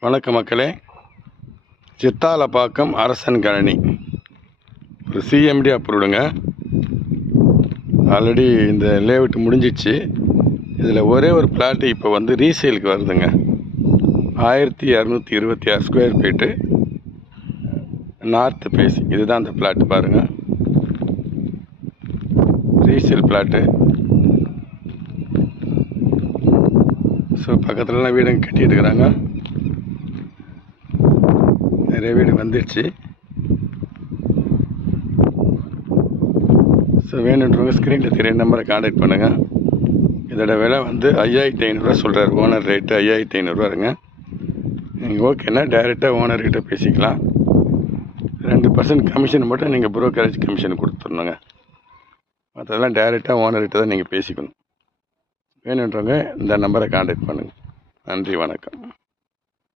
வணக்க மக்களே. சித்தாலப்பாக்கம் அரசன் காலனி ஒரு சிஎம்டி அப்ரூவ்டுங்க. ஆல்ரெடி இந்த லேஅவுட் முடிஞ்சிச்சு. இதில் ஒரே ஒரு பிளாட்டு இப்போ வந்து ரீசேலுக்கு வருதுங்க. 1226 ஸ்கொயர் ஃபீட்டு, நார்த்து பேஸ். இதுதான் அந்த பிளாட்டு பாருங்கள், ரீசேல் பிளாட்டு. ஸோ பக்கத்துலலாம் வீடுங்க கட்டிட்டு இருக்கிறாங்க. நிறைய வீடு வந்துடுச்சு. ஸோ வேணுன்றவங்க ஸ்க்ரீனில் தெரிய நம்பரை கான்டாக்ட் பண்ணுங்கள். இதோட விலை வந்து 5500 சொல்கிறார். ஓனர் ரேட்டு 5500 நீங்கள் ஓகேன்னா டைரெக்டாக ஓனர்கிட்ட பேசிக்கலாம். 2% கமிஷன் மட்டும் நீங்கள் ப்ரோக்கரேஜ் கமிஷன் கொடுத்துடணுங்க. மற்றதெல்லாம் டைரெக்டாக ஓனர்கிட்ட தான் நீங்கள் பேசிக்கணும். வேணுன்றவங்க இந்த நம்பரை கான்டாக்ட் பண்ணுங்கள். நன்றி, வணக்கம்.